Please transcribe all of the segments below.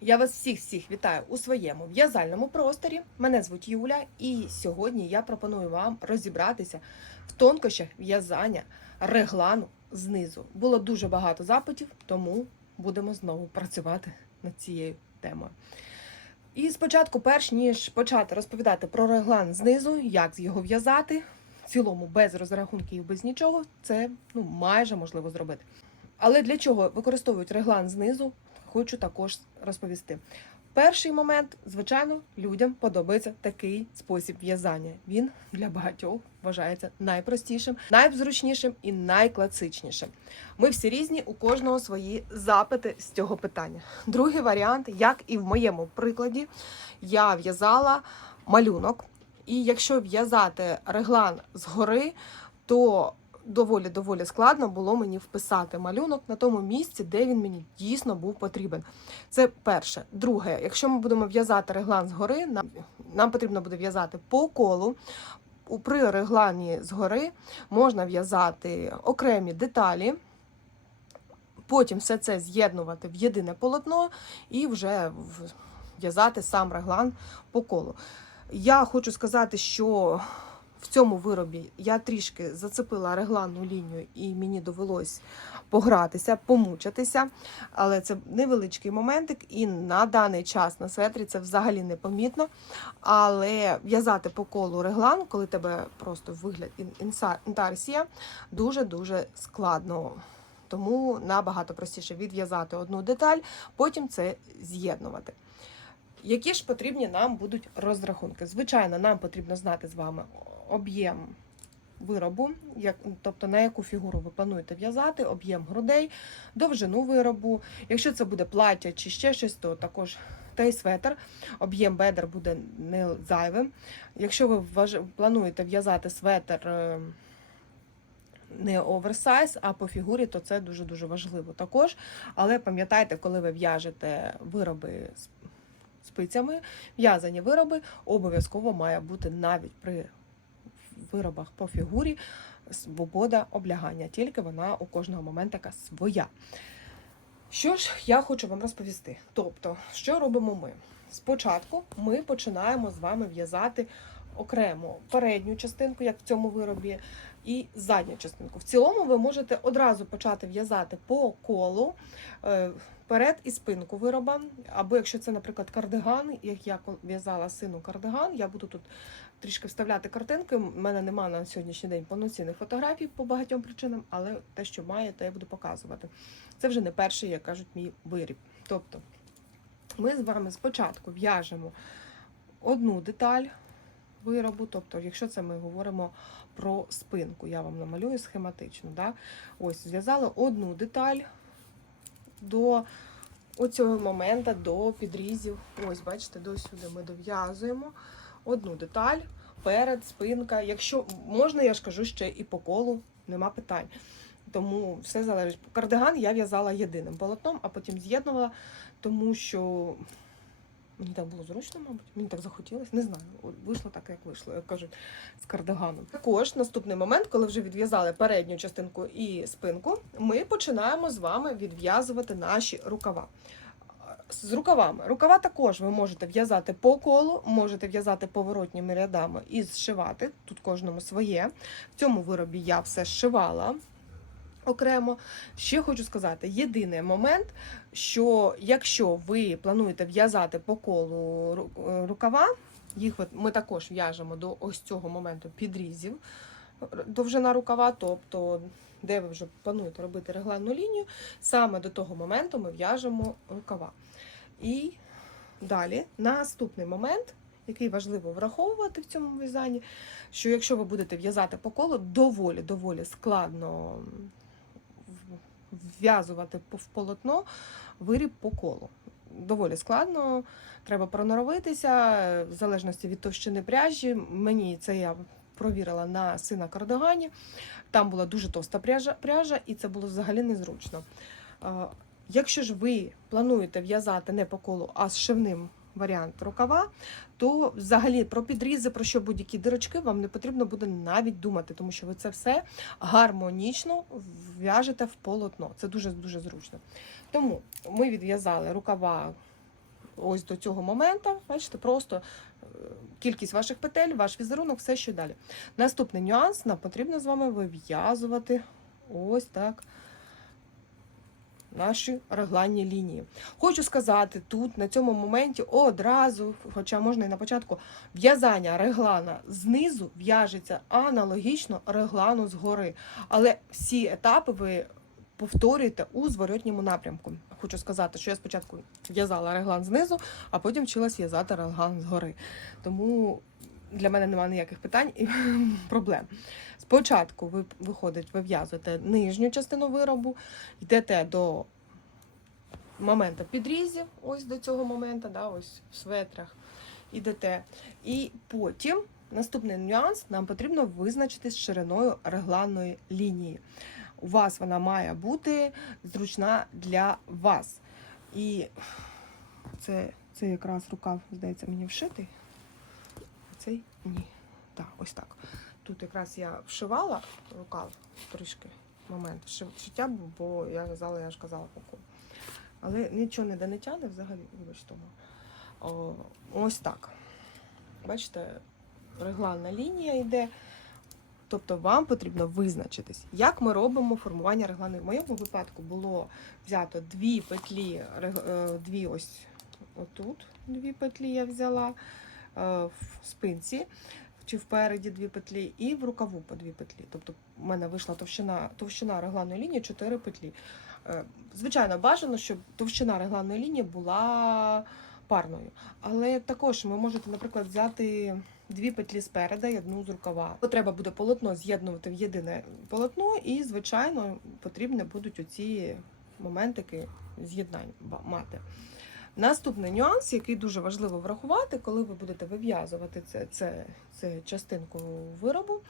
Я вас всіх всіх вітаю у своєму в'язальному просторі. Мене звуть Юля, і сьогодні я пропоную вам розібратися в тонкощах в'язання реглану знизу. Було дуже багато запитів, тому будемо знову працювати над цією темою. І спочатку, перш ніж почати розповідати про реглан знизу, як його в'язати, в цілому без розрахунків, без нічого, це ну майже можливо зробити. Але для чого використовують реглан знизу, хочу також розповісти. Перший момент, звичайно, людям подобається такий спосіб в'язання. Він для багатьох вважається найпростішим, найзручнішим і найкласичнішим. Ми всі різні, у кожного свої запити з цього питання. Другий варіант, як і в моєму прикладі, я в'язала малюнок. І якщо в'язати реглан згори, то доволі доволі складно було мені вписати малюнок на тому місці, де він мені дійсно був потрібен. Це перше. Друге, якщо ми будемо в'язати реглан згори, нам, нам потрібно буде в'язати по колу. При реглані згори можна в'язати окремі деталі, потім все це з'єднувати в єдине полотно і вже в'язати сам реглан по колу. Я хочу сказати, що в цьому виробі я трішки зацепила регланну лінію, і мені довелось погратися, помучатися. Але це невеличкий моментик, і на даний час на светрі це взагалі не помітно. Але в'язати по колу реглан, коли тебе просто вигляд інтарсія, дуже-дуже складно. Тому набагато простіше відв'язати одну деталь, потім це з'єднувати. Які ж потрібні нам будуть розрахунки? Звичайно, нам потрібно знати з вами об'єм виробу, як, тобто на яку фігуру ви плануєте в'язати, об'єм грудей, довжину виробу. Якщо це буде плаття чи ще щось, то також та й светр, об'єм бедер буде не зайвим. Якщо ви вваж- плануєте в'язати светр е, не оверсайз, а по фігурі, то це дуже-дуже важливо також. Але пам'ятайте, коли ви в'яжете вироби спицями, в'язані вироби обов'язково має бути навіть при виробах по фігурі свобода облягання, тільки вона у кожного моменту така своя. Що ж я хочу вам розповісти? Тобто, що робимо ми? Спочатку ми починаємо з вами в'язати окремо передню частинку, як в цьому виробі, і задню частинку. В цілому ви можете одразу почати в'язати по колу е, перед і спинку вироба. Або якщо це, наприклад, кардиган, як я в'язала сину кардиган, я буду тут трішки вставляти картинки. У мене немає на сьогоднішній день повноцінних фотографій по багатьом причинам, але те, що має, те я буду показувати. Це вже не перший, як кажуть, мій виріб. Тобто ми з вами спочатку в'яжемо одну деталь виробу, тобто, якщо це ми говоримо про спинку, я вам намалюю схематично. Да? Ось, зв'язала одну деталь до оцього моменту, до підрізів. Ось, бачите, до сюди ми дов'язуємо одну деталь, перед, спинка. Якщо можна, я ж кажу ще і по колу, нема питань. Тому все залежить. Кардиган я в'язала єдиним полотном, а потім з'єднувала, тому що мені так було зручно, мабуть. Мені так захотілося. Не знаю. Вийшло так, як вийшло, як кажуть, з кардиганом. Також наступний момент, коли вже відв'язали передню частинку і спинку, ми починаємо з вами відв'язувати наші рукава. З рукавами. Рукава також ви можете в'язати по колу, можете в'язати поворотніми рядами і зшивати. Тут кожному своє. В цьому виробі я все зшивала окремо. Ще хочу сказати: єдиний момент, що якщо ви плануєте в'язати по колу рукава, їх ми також в'яжемо до ось цього моменту підрізів довжина рукава, тобто де ви вже плануєте робити регланну лінію, саме до того моменту ми в'яжемо рукава. І далі наступний момент. Який важливо враховувати в цьому в'язанні, що якщо ви будете в'язати по колу, доволі доволі складно в- вв'язувати по- в полотно виріб по колу. Доволі складно, треба проноровитися, в залежності від товщини пряжі. Мені це я провірила на сина кардигані. Там була дуже товста пряжа, пряжа і це було взагалі незручно. Якщо ж ви плануєте в'язати не по колу, а з шивним варіант рукава, то взагалі про підрізи, про що будь-які дирочки вам не потрібно буде навіть думати, тому що ви це все гармонічно в'яжете в полотно. Це дуже дуже зручно. Тому ми відв'язали рукава ось до цього моменту. Бачите, просто кількість ваших петель, ваш візерунок, все що далі. Наступний нюанс нам потрібно з вами вив'язувати ось так наші регланні лінії. Хочу сказати тут на цьому моменті одразу, хоча можна і на початку, в'язання реглана знизу в'яжеться аналогічно реглану згори. Але всі етапи ви повторюєте у зворотньому напрямку. Хочу сказати, що я спочатку в'язала реглан знизу, а потім вчилась в'язати реглан згори. Тому для мене немає ніяких питань і проблем. Спочатку ви виходить, ви в'язуєте нижню частину виробу, йдете до моменту підрізів, ось до цього моменту, да, ось в светрах ідете. І потім наступний нюанс, нам потрібно визначитись з шириною регланної лінії. У вас вона має бути зручна для вас. І це, це якраз рукав, здається, мені вшитий. Цей ні. Так, ось так. Тут якраз я вшивала рукав трішки момент вшиття, бо я в'язала, я ж казала поку. Але нічого не не тягне взагалі, вибач тому. Ось так. Бачите, регланна лінія йде. Тобто вам потрібно визначитись, як ми робимо формування реглани. В моєму випадку було взято дві петлі, е, дві ось отут, дві петлі я взяла е, в спинці чи впереді дві петлі, і в рукаву по дві петлі. Тобто в мене вийшла товщина, товщина регланної лінії 4 петлі. Е, Звичайно, бажано, щоб товщина регланної лінії була парною. Але також ви можете, наприклад, взяти дві петлі спереду і одну з рукава. Треба буде полотно з'єднувати в єдине полотно, і, звичайно, потрібні будуть оці моментики з'єднань мати. Наступний нюанс, який дуже важливо врахувати, коли ви будете вив'язувати це, це, це частинку виробу,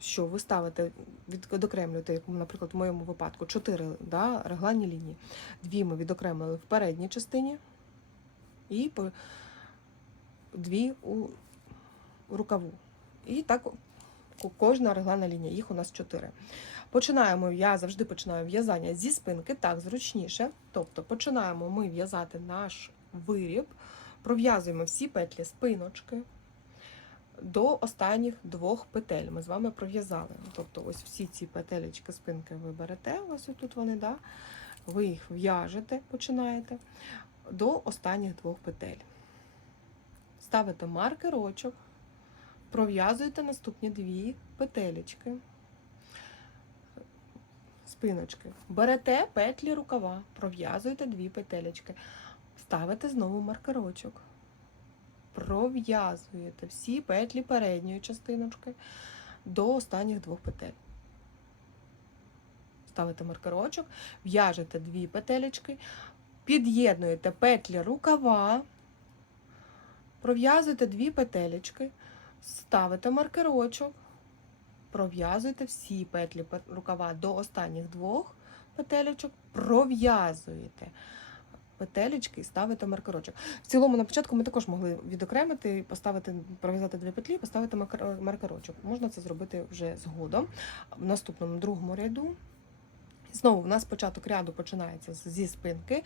що ви ставите, відокремлюєте, як, наприклад, в моєму випадку, чотири да, регланні лінії. Дві ми відокремили в передній частині і по, дві у рукаву. І так кожна регланна лінія, їх у нас чотири. Починаємо, я завжди починаю в'язання зі спинки, так зручніше. Тобто починаємо ми в'язати наш виріб, пров'язуємо всі петлі спиночки до останніх двох петель. Ми з вами пров'язали. Тобто, ось всі ці петелечки спинки ви берете, ось тут вони, да? ви їх в'яжете, починаєте до останніх двох петель. Ставите маркерочок, пров'язуєте наступні дві петелечки спиночки. Берете петлі рукава, пров'язуєте дві петелечки, ставите знову маркерочок. Пров'язуєте всі петлі передньої частиночки до останніх двох петель. Ставите маркерочок, в'яжете дві петелечки, під'єднуєте петлі рукава, пров'язуєте дві петелечки, ставите маркерочок, пров'язуєте всі петлі рукава до останніх двох петелечок, пров'язуєте петелечки і ставите маркерочок. В цілому на початку ми також могли відокремити, поставити, пров'язати дві петлі, поставити маркерочок. Можна це зробити вже згодом в наступному другому ряду. Знову в нас початок ряду починається зі спинки.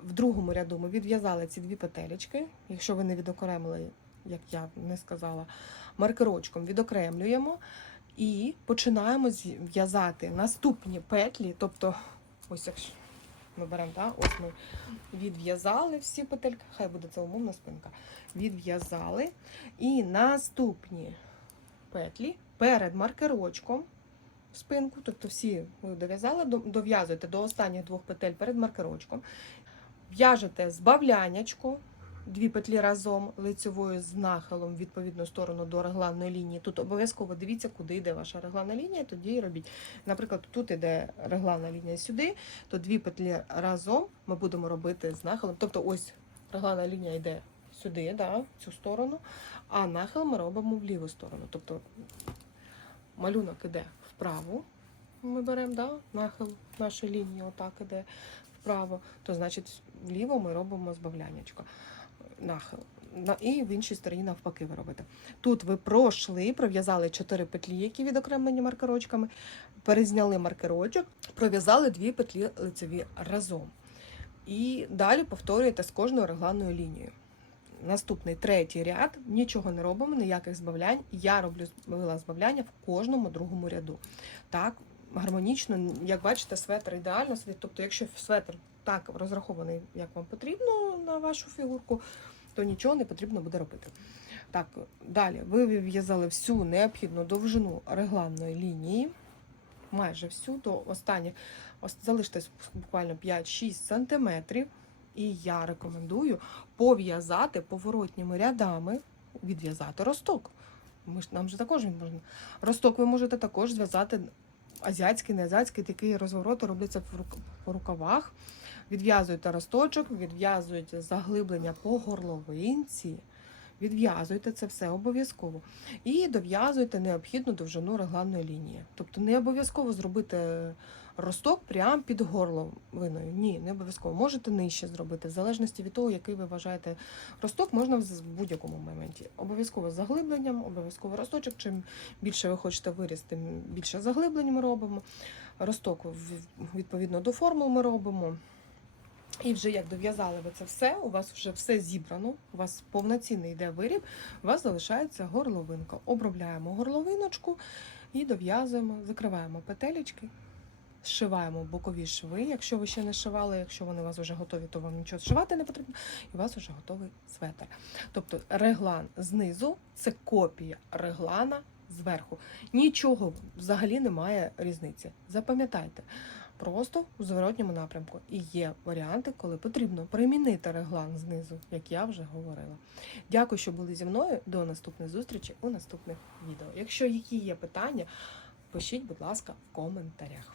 В другому ряду ми відв'язали ці дві петелечки. Якщо ви не відокремили, як я не сказала, маркерочком відокремлюємо і починаємо в'язати наступні петлі. Тобто, ось якщо ми беремо, да, ось ми відв'язали всі петельки, хай буде це умовна спинка. Відв'язали. І наступні петлі перед маркерочком спинку, тобто всі ви дов'язали, дов'язуєте до останніх двох петель перед маркерочком, в'яжете збавлянячко, дві петлі разом лицевою з нахилом відповідну сторону до регланної лінії. Тут обов'язково дивіться, куди йде ваша регланна лінія, тоді і робіть. Наприклад, тут іде регланна лінія сюди, то дві петлі разом ми будемо робити з нахилом. Тобто ось регланна лінія йде сюди, да, в цю сторону, а нахил ми робимо в ліву сторону. Тобто малюнок іде вправо. Ми беремо да, нахил нашої лінії, отак іде вправо, то значить вліво ми робимо збавляннячко. Нахил. І в іншій стороні навпаки ви робите. Тут ви пройшли, пров'язали 4 петлі, які відокремлені маркерочками, перезняли маркерочок, пров'язали дві петлі лицеві разом. І далі повторюєте з кожною регланною лінією. Наступний третій ряд, нічого не робимо, ніяких збавлянь. Я роблю збавляння в кожному другому ряду. Так, гармонічно, як бачите, светр ідеально сидить. Тобто, якщо светр так розрахований, як вам потрібно на вашу фігурку, то нічого не потрібно буде робити. Так, далі ви в'язали всю необхідну довжину регланної лінії, майже всю до останніх. Залиштесь буквально 5-6 сантиметрів. І я рекомендую пов'язати поворотніми рядами, відв'язати росток. Ми ж нам же також можна. Росток ви можете також зв'язати азіатський, не азіатський, такі розвороти робляться в рукавах. Відв'язуєте росточок, відв'язуєте заглиблення по горловинці. Відв'язуйте це все обов'язково. І дов'язуйте необхідну довжину регланної лінії. Тобто не обов'язково зробити росток прямо під горловиною. Ні, не обов'язково. Можете нижче зробити, в залежності від того, який ви вважаєте росток, можна в будь-якому моменті. Обов'язково заглибленням, обов'язково росточок. Чим більше ви хочете виріс, тим більше заглиблень ми робимо. Росток відповідно до формул ми робимо. І вже як дов'язали ви це все, у вас вже все зібрано, у вас повноцінний йде виріб, у вас залишається горловинка. Обробляємо горловиночку і дов'язуємо, закриваємо петелечки, зшиваємо бокові шви. Якщо ви ще не шивали, якщо вони у вас вже готові, то вам нічого зшивати не потрібно, і у вас вже готовий светр. Тобто реглан знизу це копія реглана зверху. Нічого взагалі немає різниці. Запам'ятайте. Просто у зворотньому напрямку. І є варіанти, коли потрібно примінити реглан знизу, як я вже говорила. Дякую, що були зі мною. До наступної зустрічі у наступних відео. Якщо які є питання, пишіть, будь ласка, в коментарях.